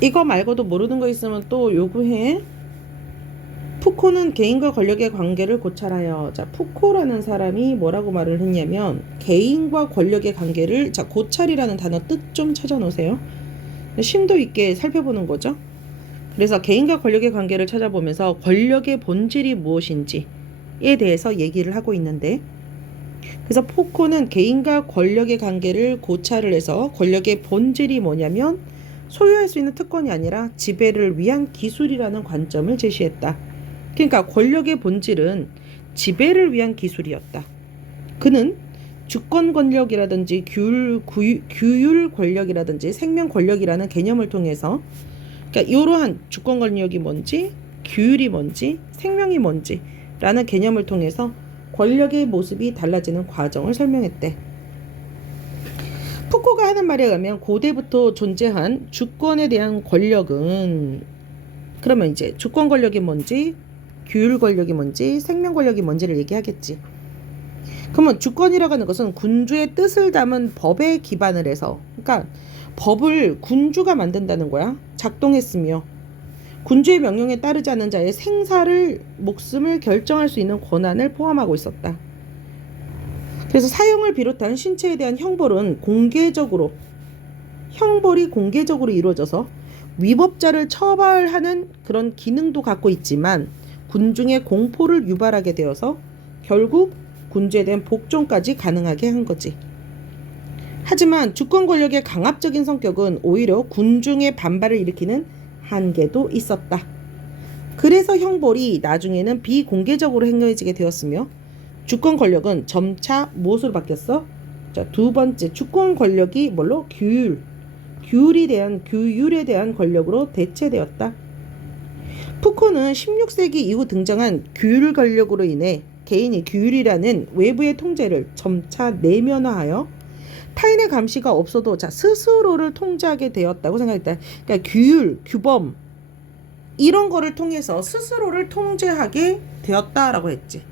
이거 말고도 모르는 거 있으면 또 요구해. 푸코는 개인과 권력의 관계를 고찰하여. 자, 푸코라는 사람이 뭐라고 말을 했냐면 개인과 권력의 관계를, 자, 고찰이라는 단어 뜻 좀 찾아 놓으세요. 심도 있게 살펴보는 거죠. 그래서 개인과 권력의 관계를 찾아보면서 권력의 본질이 무엇인지에 대해서 얘기를 하고 있는데, 그래서 푸코는 개인과 권력의 관계를 고찰을 해서 권력의 본질이 뭐냐면 소유할 수 있는 특권이 아니라 지배를 위한 기술이라는 관점을 제시했다. 그러니까 권력의 본질은 지배를 위한 기술이었다. 그는 주권 권력이라든지 규율 권력이라든지 생명 권력이라는 개념을 통해서, 그러니까 이러한 주권 권력이 뭔지, 규율이 뭔지, 생명이 뭔지 라는 개념을 통해서 권력의 모습이 달라지는 과정을 설명했대. 푸코가 하는 말에 의하면 고대부터 존재한 주권에 대한 권력은, 그러면 이제 주권 권력이 뭔지, 규율 권력이 뭔지, 생명 권력이 뭔지를 얘기하겠지. 그러면 주권이라고 하는 것은 군주의 뜻을 담은 법에 기반을 해서, 그러니까 법을 군주가 만든다는 거야. 작동했으며 군주의 명령에 따르지 않는 자의 생사를, 목숨을 결정할 수 있는 권한을 포함하고 있었다. 그래서 사형을 비롯한 신체에 대한 형벌이 공개적으로 이루어져서 위법자를 처벌하는 그런 기능도 갖고 있지만 군중의 공포를 유발하게 되어서 결국 군주에 대한 복종까지 가능하게 한 거지. 하지만 주권 권력의 강압적인 성격은 오히려 군중의 반발을 일으키는 한계도 있었다. 그래서 형벌이 나중에는 비공개적으로 행해지게 되었으며 주권 권력은 점차 무엇으로 바뀌었어? 자, 두 번째, 주권 권력이 뭘로? 규율에 대한 권력으로 대체되었다. 푸코는 16세기 이후 등장한 규율 권력으로 인해 개인이 규율이라는 외부의 통제를 점차 내면화하여 타인의 감시가 없어도, 자, 스스로를 통제하게 되었다고 생각했다. 그러니까 규율, 규범 이런 거를 통해서 스스로를 통제하게 되었다라고 했지.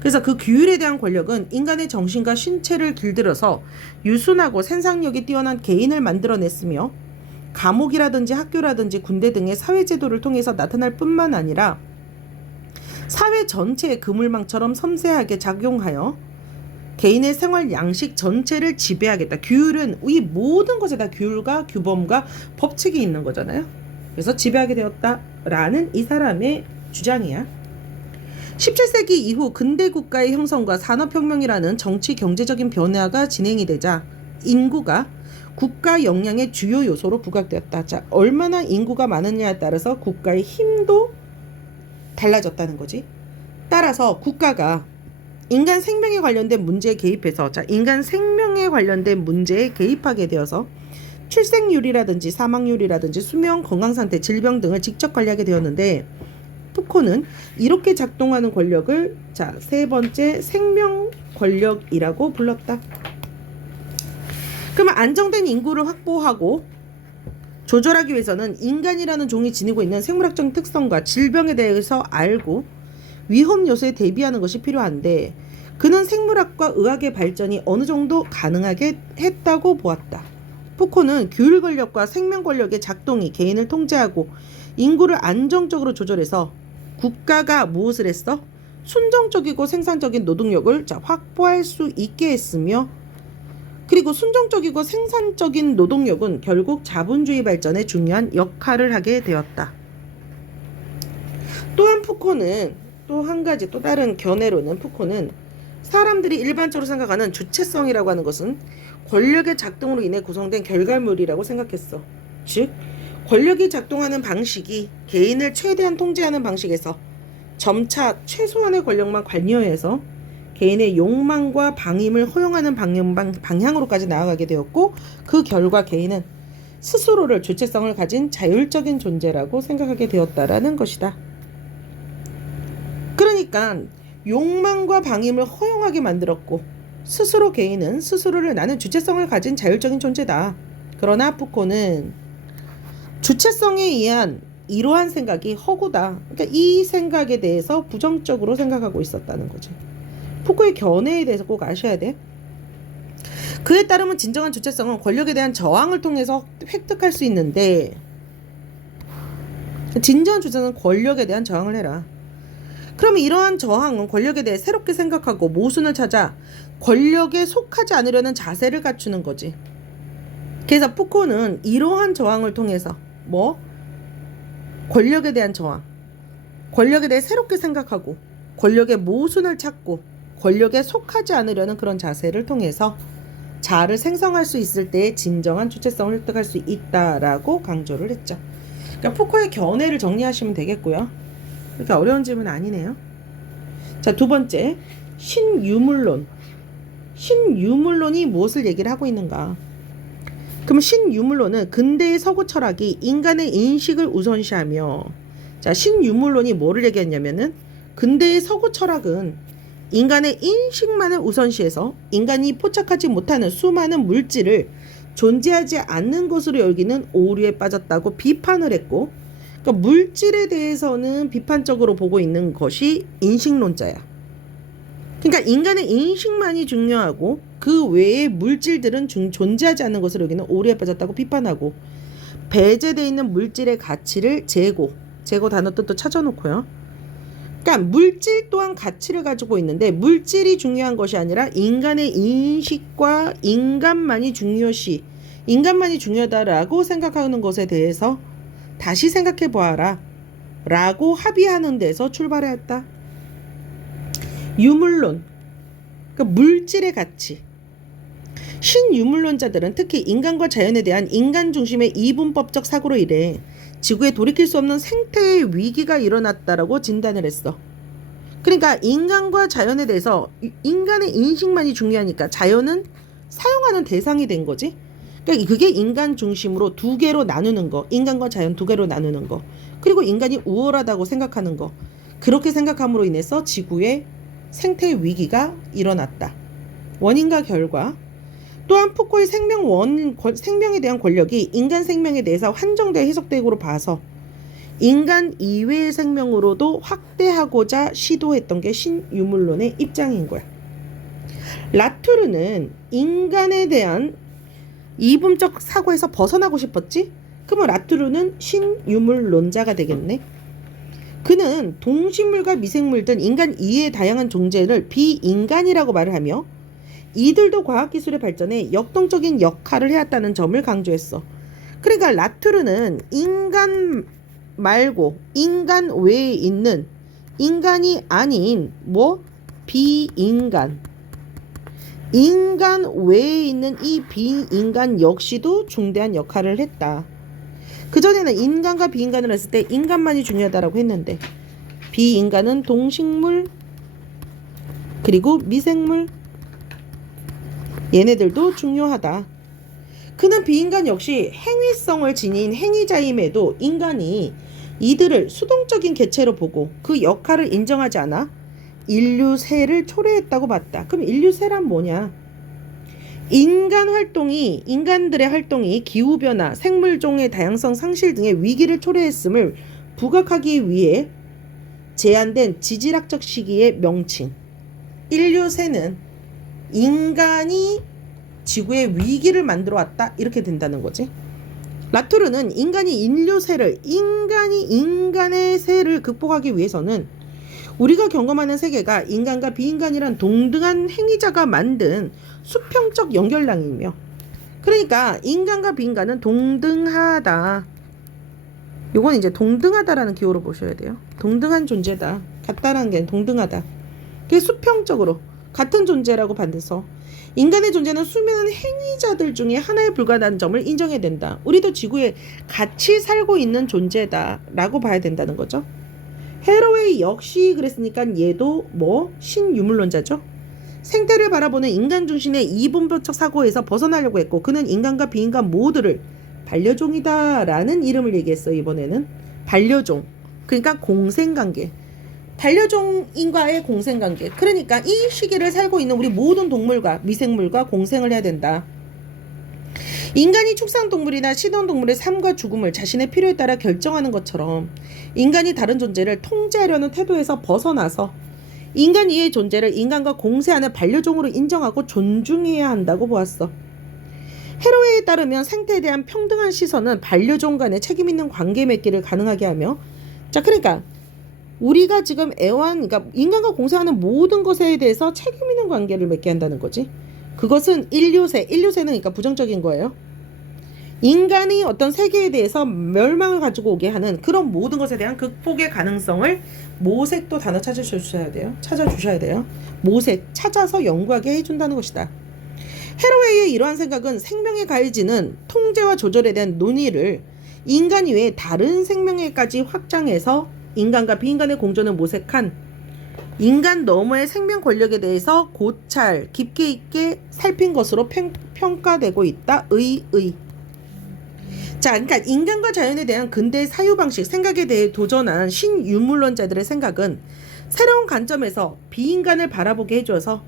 그래서 그 규율에 대한 권력은 인간의 정신과 신체를 길들여서 유순하고 생산력이 뛰어난 개인을 만들어냈으며 감옥이라든지 학교라든지 군대 등의 사회제도를 통해서 나타날 뿐만 아니라 사회 전체의 그물망처럼 섬세하게 작용하여 개인의 생활 양식 전체를 지배하겠다. 규율은 이 모든 것에 다 규율과 규범과 법칙이 있는 거잖아요. 그래서 지배하게 되었다라는 이 사람의 주장이야. 17세기 이후 근대 국가의 형성과 산업혁명이라는 정치 경제적인 변화가 진행이 되자 인구가 국가 역량의 주요 요소로 부각되었다. 자, 얼마나 인구가 많으냐에 따라서 국가의 힘도 달라졌다는 거지. 따라서 국가가 인간 생명에 관련된 문제에 개입해서, 자, 인간 생명에 관련된 문제에 개입하게 되어서 출생률이라든지 사망률이라든지 수명, 건강상태, 질병 등을 직접 관리하게 되었는데, 푸코는 이렇게 작동하는 권력을, 자, 세 번째 생명 권력이라고 불렀다. 그러면 안정된 인구를 확보하고 조절하기 위해서는 인간이라는 종이 지니고 있는 생물학적 특성과 질병에 대해서 알고 위험 요소에 대비하는 것이 필요한데, 그는 생물학과 의학의 발전이 어느 정도 가능하게 했다고 보았다. 푸코는 규율 권력과 생명 권력의 작동이 개인을 통제하고 인구를 안정적으로 조절해서 국가가 무엇을 했어? 순정적이고 생산적인 노동력을, 자, 확보할 수 있게 했으며, 그리고 순정적이고 생산적인 노동력은 결국 자본주의 발전에 중요한 역할을 하게 되었다. 또한 푸코는 또 한 가지, 또 다른 견해로는 푸코는 사람들이 일반적으로 생각하는 주체성이라고 하는 것은 권력의 작동으로 인해 구성된 결과물이라고 생각했어. 즉, 권력이 작동하는 방식이 개인을 최대한 통제하는 방식에서 점차 최소한의 권력만 관여해서 개인의 욕망과 방임을 허용하는 방향으로까지 나아가게 되었고, 그 결과 개인은 스스로를 주체성을 가진 자율적인 존재라고 생각하게 되었다라는 것이다. 그러니까 욕망과 방임을 허용하게 만들었고, 스스로 개인은 스스로를 나는 주체성을 가진 자율적인 존재다. 그러나 푸코는 주체성에 의한 이러한 생각이 허구다. 그러니까 이 생각에 대해서 부정적으로 생각하고 있었다는 거지. 푸코의 견해에 대해서 꼭 아셔야 돼. 그에 따르면 진정한 주체성은 권력에 대한 저항을 통해서 획득할 수 있는데, 진정한 주제는 권력에 대한 저항을 해라. 그러면 이러한 저항은 권력에 대해 새롭게 생각하고 모순을 찾아 권력에 속하지 않으려는 자세를 갖추는 거지. 그래서 푸코는 이러한 저항을 통해서 권력에 대한 저항, 권력에 대해 새롭게 생각하고 권력의 모순을 찾고 권력에 속하지 않으려는 그런 자세를 통해서 자아를 생성할 수 있을 때의 진정한 주체성을 획득할 수 있다라고 강조를 했죠. 그러니까 푸코의 견해를 정리하시면 되겠고요. 그렇게 어려운 질문 아니네요. 자, 두 번째, 신유물론. 신유물론이 무엇을 얘기를 하고 있는가? 그럼 신유물론은 근대의 서구 철학이 인간의 인식을 우선시하며, 자, 신유물론이 뭐를 얘기했냐면은 근대의 서구 철학은 인간의 인식만을 우선시해서 인간이 포착하지 못하는 수많은 물질을 존재하지 않는 것으로 여기는 오류에 빠졌다고 비판을 했고, 그러니까 물질에 대해서는 비판적으로 보고 있는 것이 인식론자야. 그러니까 인간의 인식만이 중요하고 그 외의 물질들은 존재하지 않는 것으로 여기는 오류에 빠졌다고 비판하고, 배제되어 있는 물질의 가치를 재고 단어 뜻도 찾아놓고요. 그러니까 물질 또한 가치를 가지고 있는데 물질이 중요한 것이 아니라 인간의 인식과 인간만이 중요하다라고 생각하는 것에 대해서 다시 생각해 보아라 라고 합의하는 데서 출발했다. 유물론, 그러니까 물질의 가치. 신유물론자들은 특히 인간과 자연에 대한 인간 중심의 이분법적 사고로 인해 지구에 돌이킬 수 없는 생태의 위기가 일어났다라고 진단을 했어. 그러니까 인간과 자연에 대해서 인간의 인식만이 중요하니까 자연은 사용하는 대상이 된 거지. 그러니까 그게 인간 중심으로 두 개로 나누는 거, 인간과 자연 두 개로 나누는 거, 그리고 인간이 우월하다고 생각하는 거, 그렇게 생각함으로 인해서 지구에 생태의 위기가 일어났다. 원인과 결과. 또한 푸코의 생명에 대한 권력이 인간 생명에 대해서 한정되어 해석되고로 봐서 인간 이외의 생명으로도 확대하고자 시도했던 게 신유물론의 입장인 거야. 라투르는 인간에 대한 이분적 사고에서 벗어나고 싶었지? 그러면 라투르는 신유물론자가 되겠네. 그는 동식물과 미생물 등 인간 이외의 다양한 존재를 비인간이라고 말을 하며 이들도 과학기술의 발전에 역동적인 역할을 해왔다는 점을 강조했어. 그러니까 라투르는 인간 말고 인간 외에 있는 인간이 아닌 비인간, 인간 외에 있는 이 비인간 역시도 중대한 역할을 했다. 그전에는 인간과 비인간을 했을 때 인간만이 중요하다라고 했는데 비인간은 동식물 그리고 미생물 얘네들도 중요하다. 그는 비인간 역시 행위성을 지닌 행위자임에도 인간이 이들을 수동적인 개체로 보고 그 역할을 인정하지 않아 인류세를 초래했다고 봤다. 그럼 인류세란 뭐냐? 인간들의 활동이 기후변화, 생물종의 다양성 상실 등의 위기를 초래했음을 부각하기 위해 제한된 지질학적 시기의 명칭. 인류세는 인간이 지구의 위기를 만들어 왔다 이렇게 된다는 거지. 라투르는 인간이 인간의 세를 극복하기 위해서는 우리가 경험하는 세계가 인간과 비인간이란 동등한 행위자가 만든 수평적 연결랑이며, 그러니까 인간과 비인간은 동등하다. 요건 이제 동등하다라는 기호로 보셔야 돼요. 동등한 존재다. 같다라는 게 동등하다. 그게 수평적으로 같은 존재라고 받아서 인간의 존재는 수많은 행위자들 중에 하나에 불과하다는 점을 인정해야 된다. 우리도 지구에 같이 살고 있는 존재다 라고 봐야 된다는 거죠. 헤로웨이 역시 그랬으니까 얘도 신유물론자죠. 생태를 바라보는 인간 중심의 이분법적 사고에서 벗어나려고 했고, 그는 인간과 비인간 모두를 반려종이다라는 이름을 얘기했어요. 이번에는 반려종, 그러니까 공생관계, 반려종인과의 공생관계. 그러니까 이 시기를 살고 있는 우리 모든 동물과 미생물과 공생을 해야 된다. 인간이 축산동물이나 시동동물의 삶과 죽음을 자신의 필요에 따라 결정하는 것처럼 인간이 다른 존재를 통제하려는 태도에서 벗어나서 인간 이의 존재를 인간과 공세하는 반려종으로 인정하고 존중해야 한다고 보았어. 헤로웨이에 따르면 생태에 대한 평등한 시선은 반려종 간의 책임 있는 관계 맺기를 가능하게 하며, 자, 그러니까 우리가 지금 그러니까 인간과 공생하는 모든 것에 대해서 책임 있는 관계를 맺게 한다는 거지. 그것은 인류세는 그러니까 부정적인 거예요. 인간이 어떤 세계에 대해서 멸망을 가지고 오게 하는 그런 모든 것에 대한 극복의 가능성을 모색도 단어 찾아주셔야 돼요. 모색, 찾아서 연구하게 해준다는 것이다. 헤로웨이의 이러한 생각은 생명의 가해지는 통제와 조절에 대한 논의를 인간 이외의 다른 생명에까지 확장해서 인간과 비인간의 공존을 모색한 인간 너머의 생명 권력에 대해서 고찰, 깊게 있게 살핀 것으로 평가되고 있다. 자, 그러니까 인간과 자연에 대한 근대의 사유방식, 생각에 대해 도전한 신유물론자들의 생각은 새로운 관점에서 비인간을 바라보게 해줘서,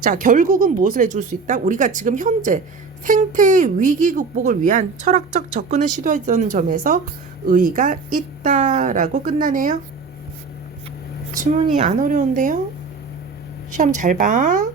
자, 결국은 무엇을 해줄 수 있다? 우리가 지금 현재 생태의 위기 극복을 위한 철학적 접근을 시도했다는 점에서 의의가 있다라고 끝나네요. 질문이 안 어려운데요? 시험 잘 봐.